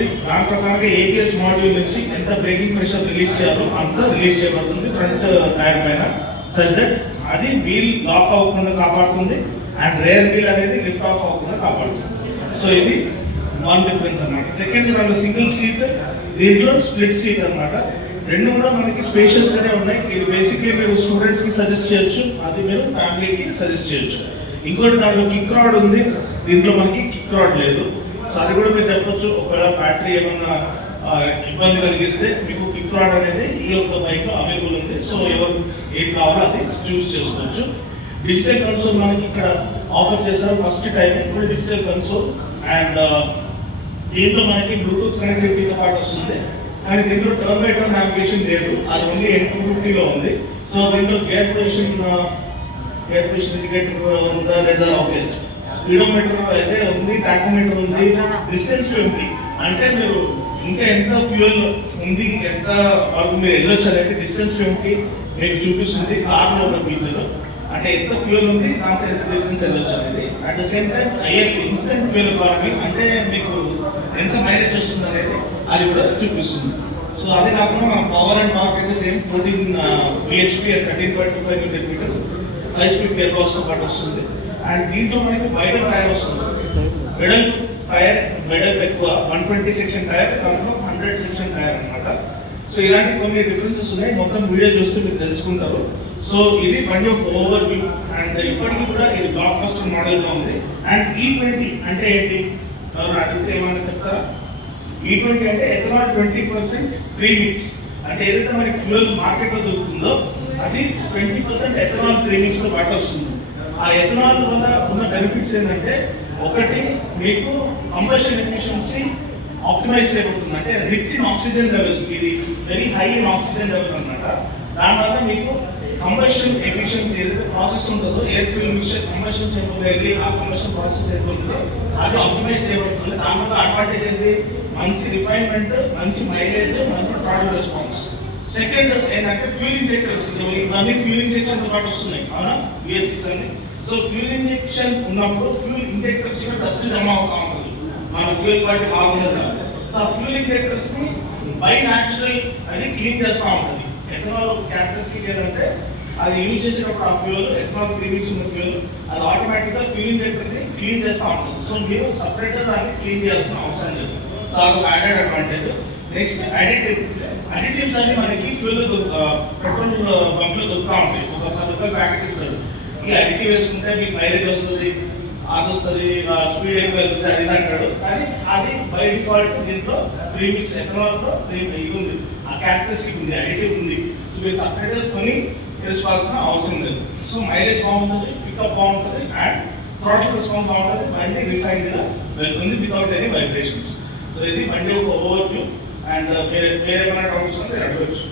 వస్తుంది. దాని ప్రకారంగా ఏబిఎస్ మాడ్యూల్ నుంచి ఎంత బ్రేకింగ్ ప్రెషర్ రిలీజ్ చేయాలో అంత రిలీజ్ చేయబడుతుంది ఫ్రంట్ టైర్ పైన, సచ్ దట్ అది వీల్ లాక్ అవ్వకుండా కాపాడుతుంది అండ్ రేర్ వీల్ అనేది లిఫ్ట్ ఆఫ్ అవ్వకుండా కాపాడుతుంది. సో ఇది వన్ డిఫరెన్స్ అనమాట. సెకండ్ దాంట్లో సింగిల్ సీట్, దీంట్లో స్ప్లిట్ సీట్ అనమాట. రెండు కూడా మనకి స్పేషియస్ గానే ఉన్నాయి. ఇది బేసిక్లీ మీరు స్టూడెంట్స్ కి సజెస్ట్ చేయొచ్చు, అది మీరు ఫ్యామిలీకి సజెస్ట్ చేయొచ్చు. ఇంకోటి దాంట్లో కిక్ రాడ్ ఉంది, దీంట్లో మనకి కిక్ రాడ్ లేదు. సో అది కూడా మీరు చెప్పొచ్చు, ఒకవేళ బ్యాటరీ ఏమన్నా ఇబ్బంది కలిగిస్తే మీకు కిక్ రాడ్ అనేది ఈ యొక్క బైక్ లో అవైలబుల్ ఉంది. సో ఎవరు ఏది కావాలో అది చూస్ చేసుకోవచ్చు. డిజిటల్ కన్సోల్ మనకి ఇక్కడ ఆఫర్ చేశారు ఫస్ట్ టైం, ఇప్పుడు డిజిటల్ కన్సోల్. అండ్ దీంట్లో మనకి బ్లూటూత్ కనెక్టివిటీతో పాటు వస్తుంది. కానీ దీంట్లో టర్న్ బై టర్న్ నావిగేషన్ లేదు, అది ఓన్లీ N250లో ఉంది. సో దీంట్లో గేర్ పొజిషన్ ఇండికేటర్ ఉందా లేదా, ఓకే, స్పీడోమీటర్ అయితే ఉంది, టాకోమీటర్ ఉంది, డిస్టెన్స్ 20 అంటే మీరు ఇంకా ఎంత ఫ్యూయల్ ఉంది, ఎంత వరకు మీరు వెళ్ళొచ్చు అనేది డిస్టెన్స్ 20 మీకు చూపిస్తుంది. కార్లో ఉన్న ఫీచర్ అంటే ఎంత ఫ్యూయల్ ఉంది, దాంతో ఎంత డిస్టెన్స్ వెళ్ళొచ్చు అనేది. At the same time if instant fuel economy అంటే మీకు ఎంత మైలేజ్ వస్తుంది అనేది అది కూడా చూపిస్తుంది. సో అదే కాకుండా మన పవర్ అండ్ టార్క్ అయితే same 14 bhp at 13.25 Nm, 5-speed gear box తో పాటు వస్తుంది. అండ్ దీంట్లో మనకి బయట టైర్ వస్తుంది, వెడల్పు ఎక్కువ 120 సెక్షన్ టైర్, దాంట్లో 100 సెక్షన్ టైర్ అనమాట. సో ఇలాంటి కొన్ని డిఫరెన్సెస్ ఉన్నాయి, మొత్తం వీడియో చూస్తే మీరు తెలుసుకుంటారు. సో ఇది బండి ఒక ఓవర్ వ్యూ. అండ్ ఇప్పటికీ కూడా ఇది బ్లాక్ బస్టర్ మోడల్ గా ఉంది. అండ్ E20 అంటే ఏంటి అడిగితే ఏమన్నా చెప్తారా? E20 అంటే ఎథనాల్ 20% ప్రీమిక్స్. అంటే ఏదైతే మనకి ఫ్యూయల్ మార్కెట్ లో దొరుకుతుందో అది 20% ఎథనాల్ ప్రీమిక్స్ తో పాటు వస్తుంది. ఆ ఎథనాల్ వల్ల ఉన్న బెనిఫిట్స్ ఏంటంటే, ఒకటి మీకు కంబషన్ ఎఫిషియన్సీ ఆప్టిమైజ్ చేయబడుతుంది. అంటే రిచ్ ఇన్ ఆక్సిజన్ లెవెల్, ఇది very high in oxygen level అనమాట. దానివల్ల మీకు కంబషన్ ఎఫిషియన్సీ ఏదైతే ప్రాసెస్ ఉంటుందో, ఎయిర్ ఫ్యూయల్ మిక్చర్ కంబషన్ చేయబోయేది, ఆ కంబషన్ ప్రాసెస్ ఏదైతే అది ఆప్టిమైజ్ చేయబడుతుంది. దానివల్ల అడ్వాంటేజ్ ఏంటి, మంచి రిఫైన్మెంట్, మంచి మైలేజ్, మంచి థ్రాటిల్ రెస్పాన్స్. సెకండ్ ఏంటంటే ఫ్యూల్ ఇంజెక్టర్స్, ఇవన్నీ ఫ్యూల్ ఇంజెక్షన్ తో పాటు వస్తున్నాయి, అవునా, BS6 అన్ని. సో ఫ్యూల్ ఇంజెక్షన్ ఉన్నప్పుడు ఫ్యూల్ ఇంజెక్టర్స్ డస్ట్ జమ అవుతా ఉంటుంది, మన ఫ్యూయల్ క్వాలిటీ బాగుంటుంది. సో ఆ ఫ్యూల్ ఇంజెక్టర్స్ ని బై న్యాచురల్ అది క్లీన్ చేస్తూ ఉంటుంది. ఎథనాల్ క్యారెక్టరిస్టిక్ ఏంటంటే, అది యూజ్ చేసినప్పుడు ఆ ఫ్యూయల్ ఎథనాల్ ప్రీమిక్స్ ఉన్న ఫ్యూయల్ అది ఆటోమేటిక్ గా ఫ్యూల్ ఇంజెక్టర్ ని క్లీన్ చేస్తూ ఉంటుంది. సో మీరు సపరేట్ గా దాన్ని క్లీన్ చేయాల్సిన అవసరం లేదు. సో అది యాడెడ్ అడ్వాంటేజ్. నెక్స్ట్ అడిటివ్స్ అన్ని మనకి ఫ్యూయల్ పెట్రోల్ బంక్ లో దొరుకుతూ ఉంటాయి, ఒక 10 రూపాయల ప్యాకెట్ ఇస్తారు. ఈ అడిటివ్ వేసుకుంటే మీకు మైలేజ్ వస్తుంది, అది వస్తుంది, స్పీడ్ ఎక్కువ వెళ్తుంది, అది అంటాడు. కానీ అది బై డిఫాల్ట్ దీంట్లో ప్రీమిక్స్ ఎథనాల్ తో ఇది ఉంది, ఆ క్యారెక్టరిస్టిక్ ఉంది, అడిటివ్ ఉంది. సో మీరు సపరేట్ గా కొని తెలుసుకోవాల్సిన అవసరం లేదు. సో మైలేజ్ బాగుంటుంది, పికప్ బాగుంటుంది, అండ్ థ్రాటిల్ రెస్పాన్స్ బాగుంటుంది, బండి రిఫైన్డ్ గా వెళ్తుంది వితౌట్ ఎనీ వైబ్రేషన్స్. సో ఇది బండి ఒక ఓవర్ వ్యూ. అండ్ వేరేమైనా డౌట్స్ ఉంటే అడగచ్చు.